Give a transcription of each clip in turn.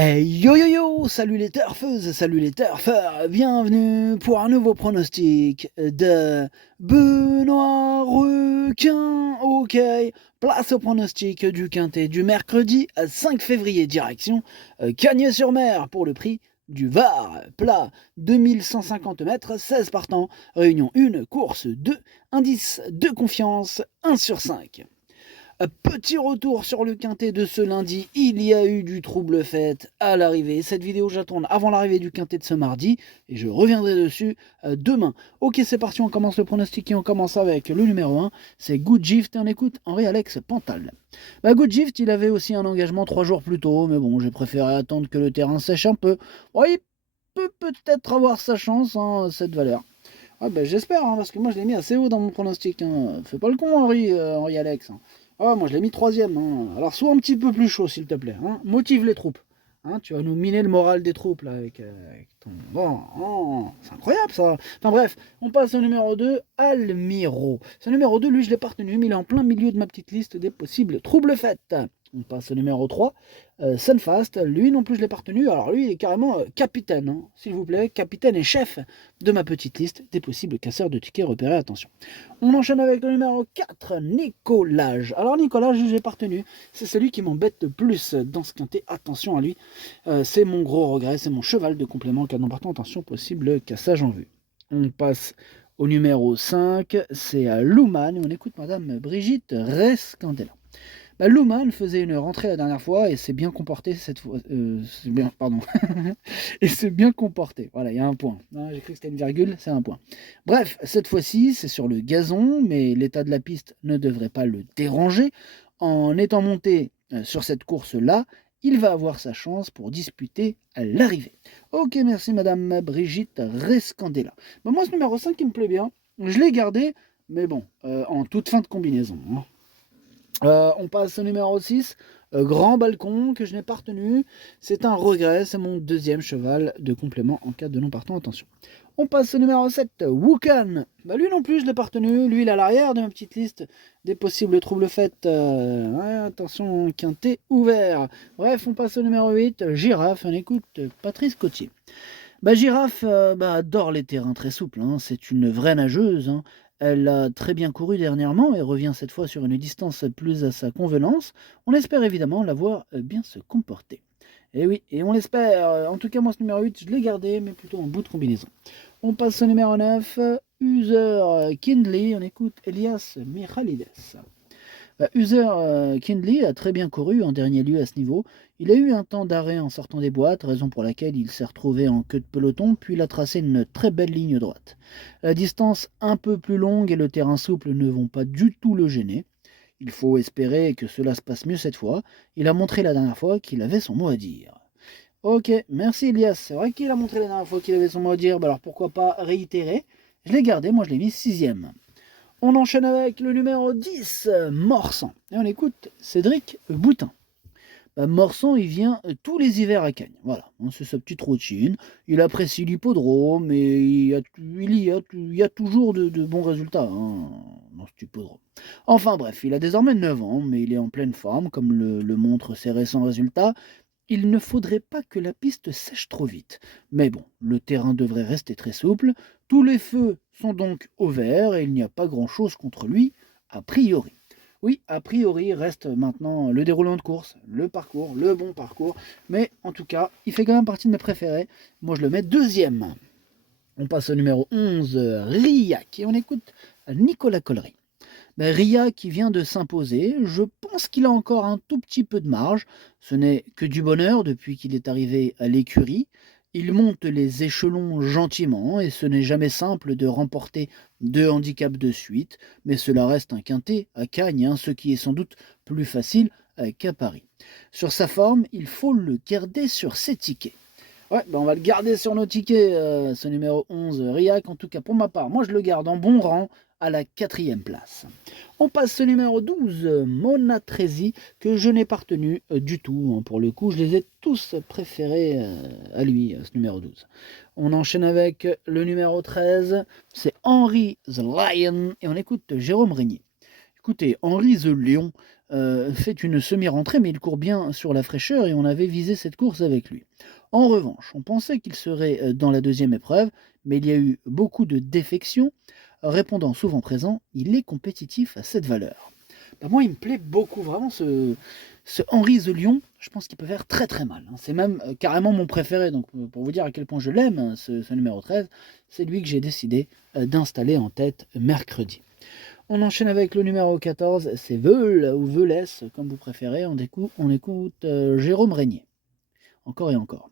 Hey yo yo yo, salut les turfeuses, salut les turfeurs, bienvenue pour un nouveau pronostic de Benoît Requin. Ok, place au pronostic du quintet du mercredi 5 février, direction Cagnes-sur-Mer pour le prix du Var, plat 2150 mètres, 16 partants, réunion 1, course 2, indice de confiance 1 sur 5. Petit retour sur le quintet de ce lundi, il y a eu du trouble fait à l'arrivée. Cette vidéo, je la tourne avant l'arrivée du quintet de ce mardi et je reviendrai dessus demain. Ok, c'est parti, on commence le pronostic et on commence avec le numéro 1, c'est Good Gift et on écoute Henri-Alex Pantal. Good Gift, il avait aussi un engagement 3 jours plus tôt, mais bon, j'ai préféré attendre que le terrain sèche un peu. Il peut peut-être avoir sa chance, cette valeur. J'espère, parce que moi je l'ai mis assez haut dans mon pronostic. Fais pas le con, Henri-Alex. Moi je l'ai mis troisième. Alors sois un petit peu plus chaud, s'il te plaît. Motive les troupes. Tu vas nous miner le moral des troupes là avec ton. C'est incroyable ça. Enfin bref, on passe au numéro 2, Almiro. Ce numéro 2, lui je l'ai pas retenu, mais il est en plein milieu de ma petite liste des possibles troubles faits. On passe au numéro 3, Sunfast. Lui non plus je l'ai pas retenu. Alors lui il est carrément capitaine, s'il vous plaît, capitaine et chef de ma petite liste des possibles casseurs de tickets repérés, attention. On enchaîne avec le numéro 4, Nicolage. Alors Nicolage, je l'ai pas retenu. C'est celui qui m'embête le plus dans ce quintet. Attention à lui. C'est mon gros regret, c'est mon cheval de complément. Canon partant, attention, possible cassage en vue. On passe au numéro 5, c'est à Luman. On écoute Madame Brigitte Rescandela. Luman faisait une rentrée la dernière fois et s'est bien comporté cette fois. Pardon. Et s'est bien comporté. Voilà, il y a un point. J'ai cru que c'était une virgule, c'est un point. Bref, cette fois-ci, c'est sur le gazon, mais l'état de la piste ne devrait pas le déranger. En étant monté sur cette course-là, il va avoir sa chance pour disputer à l'arrivée. Ok, merci Madame Brigitte Rescandela. Moi, ce numéro 5, il me plaît bien. Je l'ai gardé, mais bon, en toute fin de combinaison. On passe au numéro 6, Grand Balcon, que je n'ai pas retenu. C'est un regret, c'est mon deuxième cheval de complément en cas de non partant, attention. On passe au numéro 7, Wukan. Lui non plus, je ne l'ai pas retenu. Lui, il est à l'arrière de ma petite liste des possibles troubles faits. Attention, quintet ouvert. Bref, on passe au numéro 8, Girafe. On écoute Patrice Cotier. Girafe adore les terrains très souples. C'est une vraie nageuse. Elle a très bien couru dernièrement et revient cette fois sur une distance plus à sa convenance. On espère évidemment la voir bien se comporter. Et oui, et on l'espère. En tout cas, moi, ce numéro 8, je l'ai gardé, mais plutôt en bout de combinaison. On passe au numéro 9, User Kindley. On écoute Elias Michalides. User Kindley a très bien couru en dernier lieu à ce niveau. Il a eu un temps d'arrêt en sortant des boîtes, raison pour laquelle il s'est retrouvé en queue de peloton, puis il a tracé une très belle ligne droite. La distance un peu plus longue et le terrain souple ne vont pas du tout le gêner. Il faut espérer que cela se passe mieux cette fois. Il a montré la dernière fois qu'il avait son mot à dire. Ok, merci Elias. C'est vrai qu'il a montré la dernière fois qu'il avait son mot à dire, alors pourquoi pas réitérer. Je l'ai gardé, moi je l'ai mis 6ème. On enchaîne avec le numéro 10, Morsan. Et on écoute Cédric Boutin. Morsan, il vient tous les hivers à Cagnes. Voilà, c'est sa petite routine. Il apprécie l'hippodrome et il y a toujours de bons résultats dans cet hippodrome. Enfin bref, il a désormais 9 ans, mais il est en pleine forme, comme le montrent ses récents résultats. Il ne faudrait pas que la piste sèche trop vite. Mais bon, le terrain devrait rester très souple. Tous les feux sont donc au vert et il n'y a pas grand-chose contre lui, a priori. Oui, a priori, reste maintenant le déroulement de course, le parcours, le bon parcours. Mais en tout cas, il fait quand même partie de mes préférés. Moi, je le mets deuxième. On passe au numéro 11, Riac. Et on écoute Nicolas Collery. Ria qui vient de s'imposer, je pense qu'il a encore un tout petit peu de marge. Ce n'est que du bonheur depuis qu'il est arrivé à l'écurie. Il monte les échelons gentiment et ce n'est jamais simple de remporter 2 handicaps de suite, mais cela reste un quintet à Cagnes, ce qui est sans doute plus facile qu'à Paris. Sur sa forme, il faut le garder sur ses tickets. On va le garder sur nos tickets, ce numéro 11, Riac, en tout cas pour ma part. Moi, je le garde en bon rang à la 4e place. On passe au numéro 12, Mona Tresi, que je n'ai pas retenu du tout. Pour le coup, je les ai tous préférés à lui, ce numéro 12. On enchaîne avec le numéro 13, c'est Henri the Lion, et on écoute Jérôme Régnier. Écoutez, Henri the Lion, fait une semi-rentrée, mais il court bien sur la fraîcheur et on avait visé cette course avec lui. En revanche, on pensait qu'il serait dans la deuxième épreuve, mais il y a eu beaucoup de défections. Répondant souvent présent, il est compétitif à cette valeur. Bah, moi, il me plaît beaucoup, vraiment, ce Henri The Lion. Je pense qu'il peut faire très très mal, hein. C'est même carrément mon préféré. Donc, pour vous dire à quel point je l'aime, hein, ce numéro 13, c'est lui que j'ai décidé d'installer en tête mercredi. On enchaîne avec le numéro 14, c'est Veul ou Veulès, comme vous préférez. On écoute Jérôme Régnier. Encore et encore.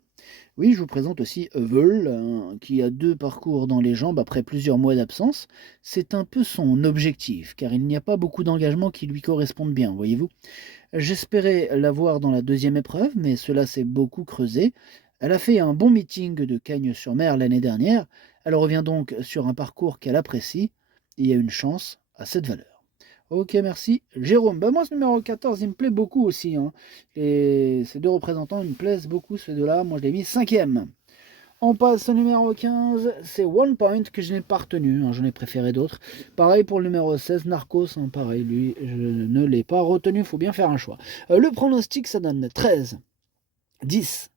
Oui, je vous présente aussi Veul, qui a 2 parcours dans les jambes après plusieurs mois d'absence. C'est un peu son objectif, car il n'y a pas beaucoup d'engagements qui lui correspondent bien, voyez-vous. J'espérais la voir dans la deuxième épreuve, mais cela s'est beaucoup creusé. Elle a fait un bon meeting de Cagnes-sur-Mer l'année dernière. Elle revient donc sur un parcours qu'elle apprécie. Il y a une chance à cette valeur. Ok, merci. Jérôme, bah moi ce numéro 14, il me plaît beaucoup aussi, hein. Et ces deux représentants, ils me plaisent beaucoup, ces deux-là. Moi, je l'ai mis cinquième. On passe au numéro 15, c'est One Point que je n'ai pas retenu, hein, j'en ai préféré d'autres. Pareil pour le numéro 16, Narcos, hein, pareil, lui, je ne l'ai pas retenu, il faut bien faire un choix. Le pronostic, ça donne 13, 10,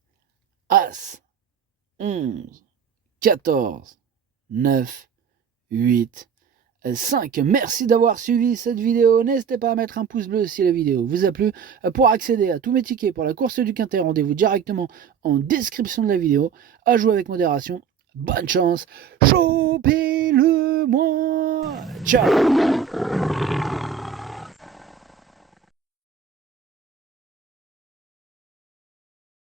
As, 11, 14, 9, 8, 5. Merci d'avoir suivi cette vidéo. N'hésitez pas à mettre un pouce bleu si la vidéo vous a plu. Pour accéder à tous mes tickets pour la course du Quintet, rendez-vous directement en description de la vidéo. À jouer avec modération. Bonne chance. Chopez-le-moi. Ciao.